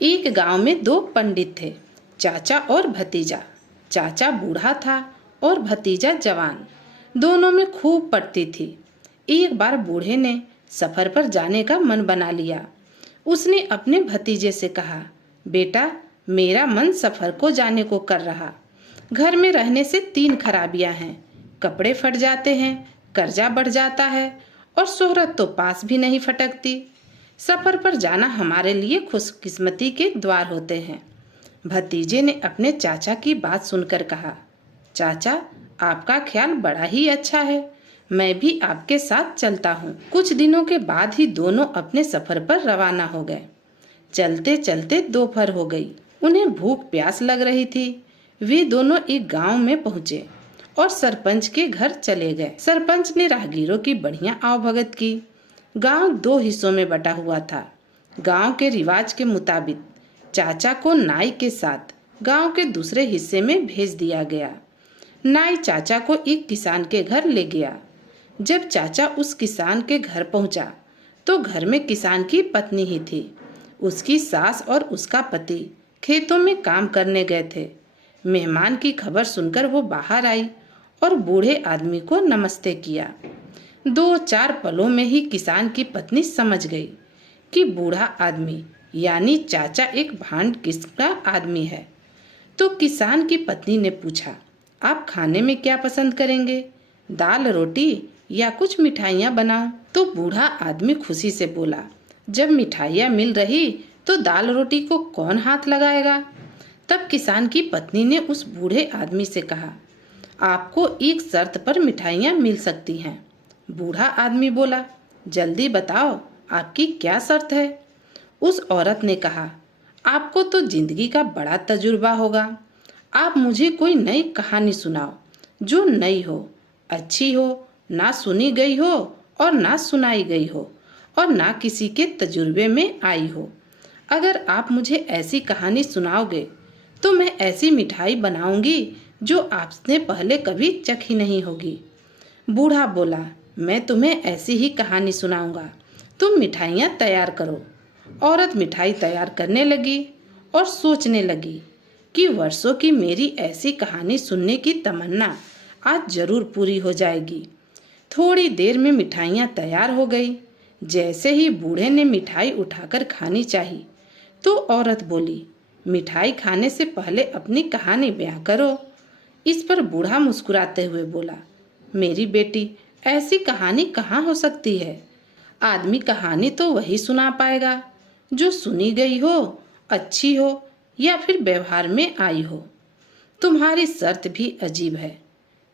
एक गांव में दो पंडित थे, चाचा और भतीजा। चाचा बूढ़ा था और भतीजा जवान। दोनों में खूब पड़ती थी। एक बार बूढ़े ने सफर पर जाने का मन बना लिया। उसने अपने भतीजे से कहा, बेटा, मेरा मन सफर को जाने को कर रहा। घर में रहने से तीन खराबियां हैं, कपड़े फट जाते हैं, कर्जा बढ़ जाता है और शोहरत तो पास भी नहीं फटकती। सफर पर जाना हमारे लिए खुशकिस्मती के द्वार होते हैं। भतीजे ने अपने चाचा की बात सुनकर कहा, चाचा, आपका ख्याल बड़ा ही अच्छा है, मैं भी आपके साथ चलता हूँ। कुछ दिनों के बाद ही दोनों अपने सफर पर रवाना हो गए। चलते चलते दोपहर हो गई। उन्हें भूख प्यास लग रही थी। वे दोनों एक गांव में पहुंचे और सरपंच के घर चले गए। सरपंच ने राहगीरों की बढ़िया आवभगत की। गांव दो हिस्सों में बटा हुआ था। गांव के रिवाज के मुताबिक चाचा को नाई के साथ गांव के दूसरे हिस्से में भेज दिया गया। नाई चाचा को एक किसान के घर ले गया। जब चाचा उस किसान के घर पहुंचा तो घर में किसान की पत्नी ही थी। उसकी सास और उसका पति खेतों में काम करने गए थे। मेहमान की खबर सुनकर वो बाहर आई और बूढ़े आदमी को नमस्ते किया। 2-4 पलों में ही किसान की पत्नी समझ गई कि बूढ़ा आदमी यानी चाचा एक भांड किस्म का आदमी है। तो किसान की पत्नी ने पूछा, आप खाने में क्या पसंद करेंगे, दाल रोटी या कुछ मिठाइयाँ बनाऊं? तो बूढ़ा आदमी खुशी से बोला, जब मिठाइयाँ मिल रही तो दाल रोटी को कौन हाथ लगाएगा। तब किसान की पत्नी ने उस बूढ़े आदमी से कहा, आपको एक शर्त पर मिठाइयाँ मिल सकती हैं। बूढ़ा आदमी बोला, जल्दी बताओ, आपकी क्या शर्त है। उस औरत ने कहा, आपको तो जिंदगी का बड़ा तजुर्बा होगा। आप मुझे कोई नई कहानी सुनाओ जो नई हो, अच्छी हो, ना सुनी गई हो और ना सुनाई गई हो और ना किसी के तजुर्बे में आई हो। अगर आप मुझे ऐसी कहानी सुनाओगे तो मैं ऐसी मिठाई बनाऊंगी जो आपने पहले कभी चखी नहीं होगी। बूढ़ा बोला, मैं तुम्हें ऐसी ही कहानी सुनाऊंगा, तुम मिठाइयाँ तैयार करो। औरत मिठाई तैयार करने लगी और सोचने लगी कि वर्षों की मेरी ऐसी कहानी सुनने की तमन्ना आज जरूर पूरी हो जाएगी। थोड़ी देर में मिठाइयाँ तैयार हो गई। जैसे ही बूढ़े ने मिठाई उठाकर खानी चाहिए तो औरत बोली, मिठाई खाने से पहले अपनी कहानी बयां करो। इस पर बूढ़ा मुस्कुराते हुए बोला, मेरी बेटी, ऐसी कहानी कहाँ हो सकती है। आदमी कहानी तो वही सुना पाएगा जो सुनी गई हो, अच्छी हो या फिर व्यवहार में आई हो। तुम्हारी शर्त भी अजीब है।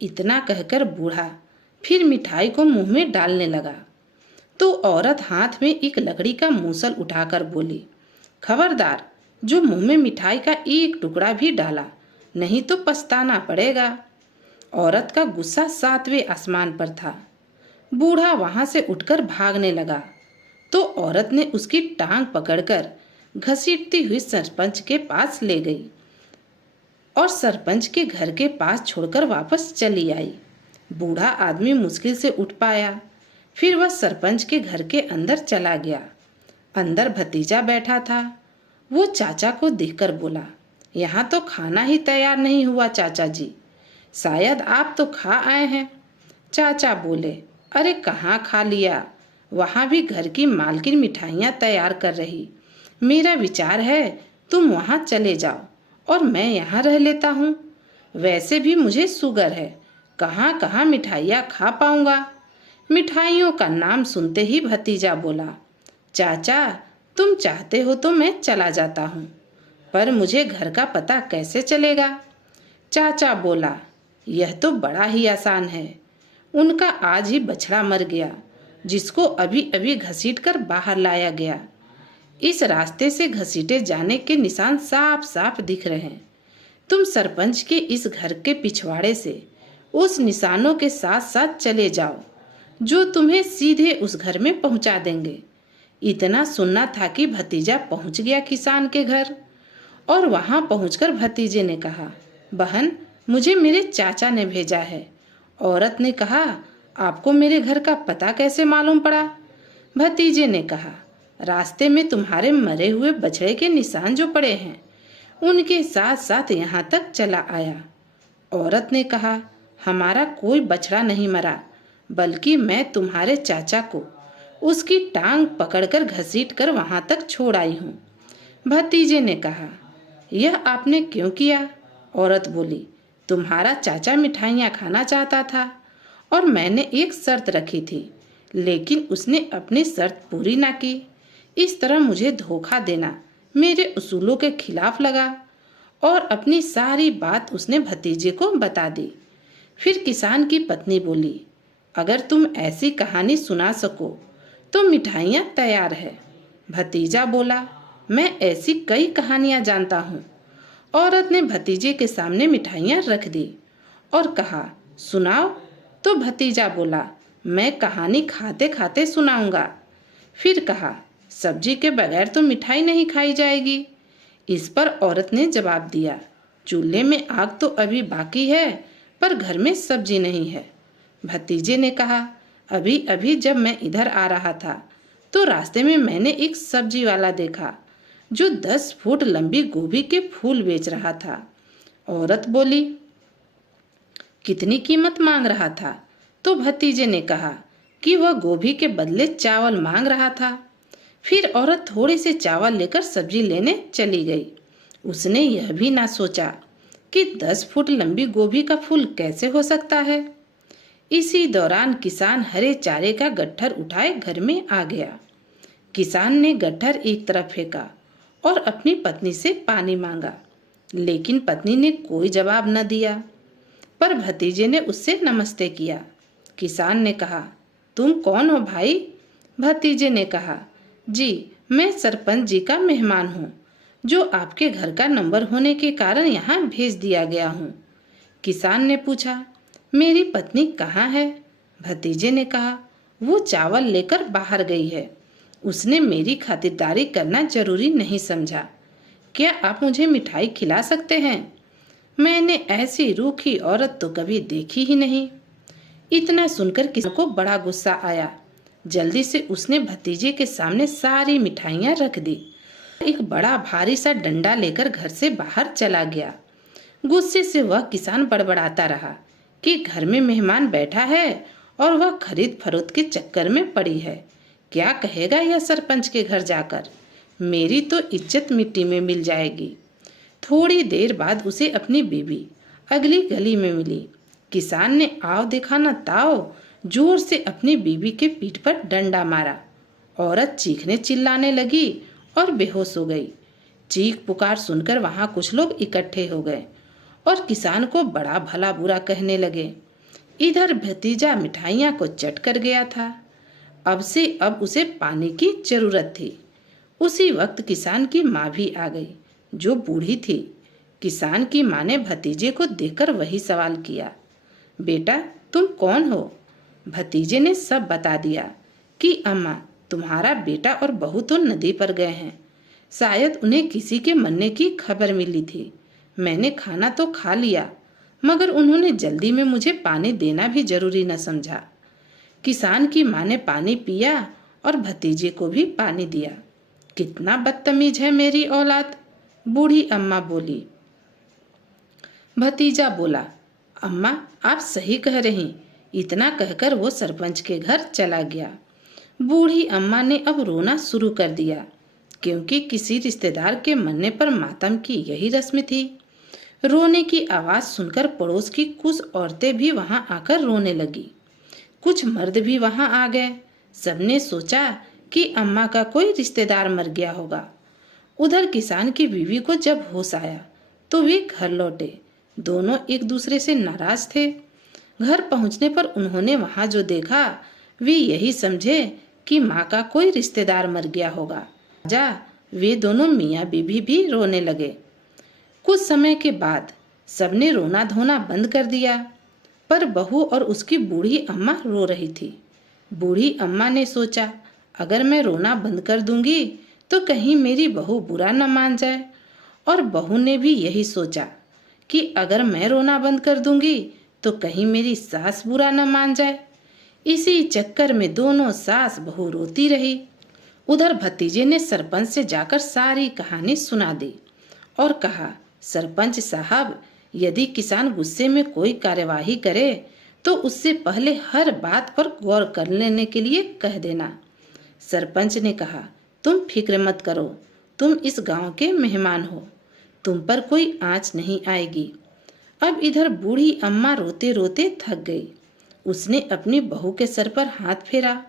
इतना कहकर बूढ़ा फिर मिठाई को मुंह में डालने लगा तो औरत हाथ में एक लकड़ी का मूसल उठाकर बोली, खबरदार, जो मुंह में मिठाई का एक टुकड़ा भी डाला, नहीं तो पछताना पड़ेगा। औरत का गुस्सा 7वें आसमान पर था। बूढ़ा वहां से उठकर भागने लगा तो औरत ने उसकी टांग पकड़कर घसीटती हुई सरपंच के पास ले गई और सरपंच के घर के पास छोड़कर वापस चली आई। बूढ़ा आदमी मुश्किल से उठ पाया। फिर वह सरपंच के घर के अंदर चला गया। अंदर भतीजा बैठा था। वो चाचा को देखकर बोला, यहाँ तो खाना ही तैयार नहीं हुआ चाचा जी, शायद आप तो खा आए हैं। चाचा बोले, अरे कहाँ खा लिया, वहाँ भी घर की मालकिन मिठाइयाँ तैयार कर रही। मेरा विचार है तुम वहाँ चले जाओ और मैं यहाँ रह लेता हूँ। वैसे भी मुझे शुगर है, कहाँ कहाँ मिठाइयाँ खा पाऊँगा। मिठाइयों का नाम सुनते ही भतीजा बोला, चाचा, तुम चाहते हो तो मैं चला जाता हूँ, पर मुझे घर का पता कैसे चलेगा। चाचा बोला, यह तो बड़ा ही आसान है। उनका आज ही बछड़ा मर गया, जिसको अभी अभी घसीट कर बाहर लाया गया। इस रास्ते से घसीटे जाने के निशान साफ साफ दिख रहे हैं। तुम सरपंच के इस घर के पिछवाड़े से उस निशानों के साथ साथ चले जाओ, जो तुम्हें सीधे उस घर में पहुंचा देंगे। इतना सुनना था कि भतीजा पहुंच गया किसान के घर और वहां पहुंचकर भतीजे ने कहा, बहन, मुझे मेरे चाचा ने भेजा है। औरत ने कहा, आपको मेरे घर का पता कैसे मालूम पड़ा। भतीजे ने कहा, रास्ते में तुम्हारे मरे हुए बछड़े के निशान जो पड़े हैं, उनके साथ साथ यहाँ तक चला आया। औरत ने कहा, हमारा कोई बछड़ा नहीं मरा, बल्कि मैं तुम्हारे चाचा को उसकी टांग पकड़कर घसीट कर वहां तक छोड़ आई हूँ। भतीजे ने कहा, यह आपने क्यों किया? औरत बोली, तुम्हारा चाचा मिठाइयाँ खाना चाहता था और मैंने एक शर्त रखी थी, लेकिन उसने अपनी शर्त पूरी ना की। इस तरह मुझे धोखा देना मेरे उसूलों के खिलाफ लगा और अपनी सारी बात उसने भतीजे को बता दी। फिर किसान की पत्नी बोली, अगर तुम ऐसी कहानी सुना सको तो मिठाइयाँ तैयार है। भतीजा बोला, मैं ऐसी कई कहानियाँ जानता हूँ। औरत ने भतीजे के सामने मिठाइयाँ रख दी और कहा, सुनाओ। तो भतीजा बोला, मैं कहानी खाते खाते सुनाऊंगा। फिर कहा, सब्जी के बगैर तो मिठाई नहीं खाई जाएगी। इस पर औरत ने जवाब दिया, चूल्हे में आग तो अभी बाकी है, पर घर में सब्जी नहीं है। भतीजे ने कहा, अभी अभी जब मैं इधर आ रहा था तो रास्ते में मैंने एक सब्जी वाला देखा जो 10 फुट लंबी गोभी के फूल बेच रहा था। औरत बोली, कितनी कीमत मांग रहा था? तो भतीजे ने कहा कि वह गोभी के बदले चावल मांग रहा था। फिर औरत थोड़े से चावल लेकर सब्जी लेने चली गई। उसने यह भी ना सोचा कि 10 फुट लंबी गोभी का फूल कैसे हो सकता है। इसी दौरान किसान हरे चारे का गट्ठर उठाए घर में आ गया। किसान ने गट्ठर एक तरफ फेंका और अपनी पत्नी से पानी मांगा, लेकिन पत्नी ने कोई जवाब न दिया। पर भतीजे ने उससे नमस्ते किया। किसान ने कहा, तुम कौन हो भाई? भतीजे ने कहा, जी मैं सरपंच जी का मेहमान हूँ, जो आपके घर का नंबर होने के कारण यहाँ भेज दिया गया हूँ। किसान ने पूछा, मेरी पत्नी कहाँ है? भतीजे ने कहा, वो चावल लेकर बाहर गई है। उसने मेरी खातिरदारी करना जरूरी नहीं समझा। क्या आप मुझे मिठाई खिला सकते हैं? मैंने ऐसी रूखी औरत तो कभी देखी ही नहीं। इतना सुनकर किसान को बड़ा गुस्सा आया। जल्दी से उसने भतीजे के सामने सारी मिठाइयाँ रख दी। एक बड़ा भारी सा डंडा लेकर घर से बाहर चला गया। गुस्से से वह किसान बड़बड़ाता रहा कि घर में मेहमान बैठा है और वह खरीद फरोख्त के चक्कर में पड़ी है। क्या कहेगा यह सरपंच के घर जाकर? मेरी तो इज्जत मिट्टी में मिल जाएगी। थोड़ी देर बाद उसे अपनी बीवी अगली गली में मिली। किसान ने आओ देखा न ताओ जोर से अपनी बीवी के पीठ पर डंडा मारा। औरत चीखने चिल्लाने लगी और बेहोश हो गई। चीख पुकार सुनकर वहां कुछ लोग इकट्ठे हो गए और किसान को बड़ा भला बुरा कहने लगे। इधर भतीजा मिठाइयाँ को चट कर गया था। अब उसे पानी की जरूरत थी। उसी वक्त किसान की माँ भी आ गई, जो बूढ़ी थी। किसान की माँ ने भतीजे को देखकर वही सवाल किया, बेटा तुम कौन हो? भतीजे ने सब बता दिया कि अम्मा, तुम्हारा बेटा और बहू तो नदी पर गए हैं। शायद उन्हें किसी के मरने की खबर मिली थी। मैंने खाना तो खा लिया, मगर उन्होंने जल्दी में मुझे पानी देना भी जरूरी न समझा। किसान की माँ ने पानी पिया और भतीजे को भी पानी दिया। कितना बदतमीज है मेरी औलाद, बूढ़ी अम्मा बोली। भतीजा बोला, अम्मा आप सही कह रही। इतना कहकर वो सरपंच के घर चला गया। बूढ़ी अम्मा ने अब रोना शुरू कर दिया, क्योंकि किसी रिश्तेदार के मरने पर मातम की यही रस्म थी। रोने की आवाज़ सुनकर पड़ोस की कुछ औरतें भी वहां आकर रोने लगी। कुछ मर्द भी वहां आ गए। सबने सोचा कि अम्मा का कोई रिश्तेदार मर गया होगा। उधर किसान की बीवी को जब होश आया तो वे घर लौटे। दोनों एक दूसरे से नाराज थे। घर पहुंचने पर उन्होंने वहां जो देखा, वे यही समझे कि माँ का कोई रिश्तेदार मर गया होगा। वे दोनों मियाँ बीवी भी रोने लगे। कुछ समय के बाद सबने रोना धोना बंद कर दिया, पर बहू और उसकी बूढ़ी अम्मा रो रही थी। बूढ़ी अम्मा ने सोचा, अगर मैं रोना बंद कर दूंगी तो कहीं मेरी बहू बुरा न मान जाए। और बहू ने भी यही सोचा कि अगर मैं रोना बंद कर दूंगी तो कहीं मेरी सास बुरा न मान जाए। इसी चक्कर में दोनों सास बहू रोती रही। उधर भतीजे ने सरपंच से जाकर सारी कहानी सुना दी और कहा, सरपंच साहब, यदि किसान गुस्से में कोई कार्यवाही करे तो उससे पहले हर बात पर गौर कर लेने के लिए कह देना। सरपंच ने कहा, तुम फिक्र मत करो, तुम इस गांव के मेहमान हो, तुम पर कोई आंच नहीं आएगी। अब इधर बूढ़ी अम्मा रोते रोते थक गई। उसने अपनी बहू के सर पर हाथ फेरा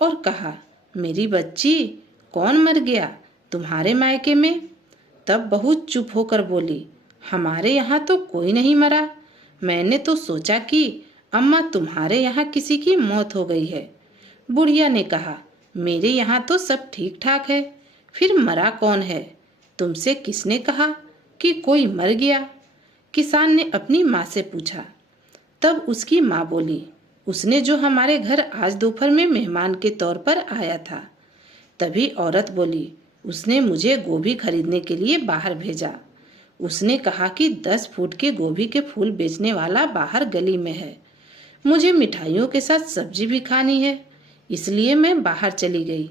और कहा, मेरी बच्ची, कौन मर गया तुम्हारे मायके में? तब बहू चुप होकर बोली, हमारे यहाँ तो कोई नहीं मरा। मैंने तो सोचा कि अम्मा तुम्हारे यहाँ किसी की मौत हो गई है। बुढ़िया ने कहा, मेरे यहाँ तो सब ठीक ठाक है, फिर मरा कौन है? तुमसे किसने कहा कि कोई मर गया? किसान ने अपनी माँ से पूछा। तब उसकी माँ बोली, उसने जो हमारे घर आज दोपहर में मेहमान के तौर पर आया था। तभी औरत बोली, उसने मुझे गोभी खरीदने के लिए बाहर भेजा। उसने कहा कि 10 फुट के गोभी के फूल बेचने वाला बाहर गली में है। मुझे मिठाइयों के साथ सब्जी भी खानी है, इसलिए मैं बाहर चली गई।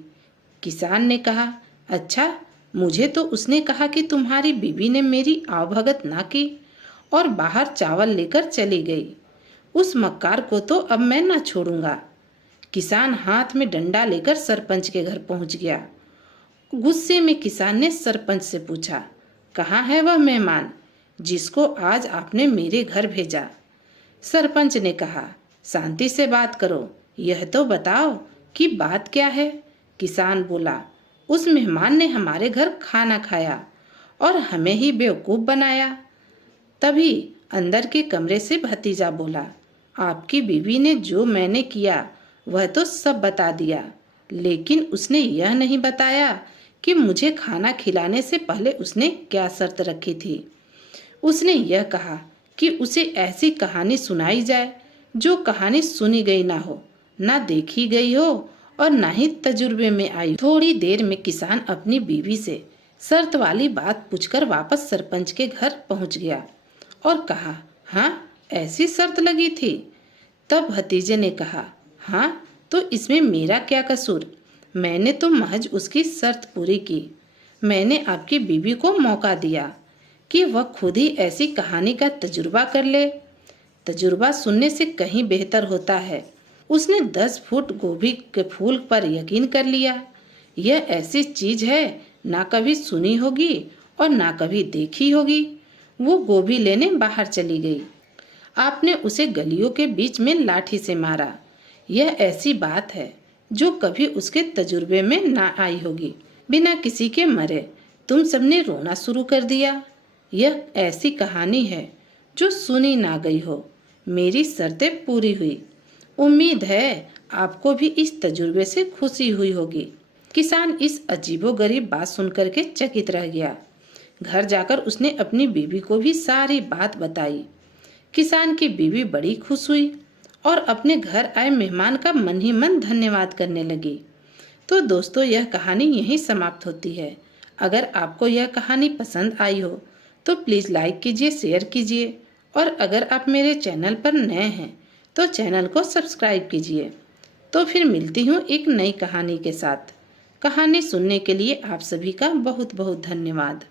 किसान ने कहा, अच्छा, मुझे तो उसने कहा कि तुम्हारी बीवी ने मेरी आवभगत ना की और बाहर चावल लेकर चली गई। उस मक्कार को तो अब मैं ना छोड़ूंगा। किसान हाथ में डंडा लेकर सरपंच के घर पहुंच गया। गुस्से में किसान ने सरपंच से पूछा, कहाँ है वह मेहमान जिसको आज आपने मेरे घर भेजा? सरपंच ने कहा, शांति से बात करो, यह तो बताओ कि बात क्या है? किसान बोला, उस मेहमान ने हमारे घर खाना खाया और हमें ही बेवकूफ़ बनाया। तभी अंदर के कमरे से भतीजा बोला, आपकी बीवी ने जो मैंने किया वह तो सब बता दिया, लेकिन उसने यह नहीं बताया कि मुझे खाना खिलाने से पहले उसने क्या शर्त रखी थी। उसने यह कहा कि उसे ऐसी कहानी सुनाई जाए जो कहानी सुनी गई ना हो, ना देखी गई हो और ना ही तजुर्बे में आई। थोड़ी देर में किसान अपनी बीवी से शर्त वाली बात पूछकर वापस सरपंच के घर पहुंच गया और कहा, हाँ, ऐसी शर्त लगी थी? तब भतीजे ने कहा, हाँ, तो इसमें मेरा क्या कसूर? मैंने तो महज उसकी शर्त पूरी की। मैंने आपकी बीवी को मौका दिया कि वह खुद ही ऐसी कहानी का तजुर्बा कर ले। तजुर्बा सुनने से कहीं बेहतर होता है। उसने 10 फुट गोभी के फूल पर यकीन कर लिया। यह ऐसी चीज है, ना कभी सुनी होगी और ना कभी देखी होगी। वो गोभी लेने बाहर चली गई। आपने उसे गलियों के बीच में लाठी से मारा। यह ऐसी बात है जो कभी उसके तजुर्बे में ना आई होगी। बिना किसी के मरे तुम सबने रोना शुरू कर दिया। यह ऐसी कहानी है जो सुनी ना गई हो। मेरी शर्तें पूरी हुई। उम्मीद है आपको भी इस तजुर्बे से खुशी हुई होगी। किसान इस अजीबोगरीब बात सुनकर के चकित रह गया। घर जाकर उसने अपनी बीवी को भी सारी बात बताई। किसान की बीवी बड़ी खुश हुई और अपने घर आए मेहमान का मन ही मन धन्यवाद करने लगी। तो दोस्तों, यह कहानी यहीं समाप्त होती है। अगर आपको यह कहानी पसंद आई हो तो प्लीज़ लाइक कीजिए, शेयर कीजिए और अगर आप मेरे चैनल पर नए हैं तो चैनल को सब्सक्राइब कीजिए। तो फिर मिलती हूँ एक नई कहानी के साथ। कहानी सुनने के लिए आप सभी का बहुत बहुत धन्यवाद।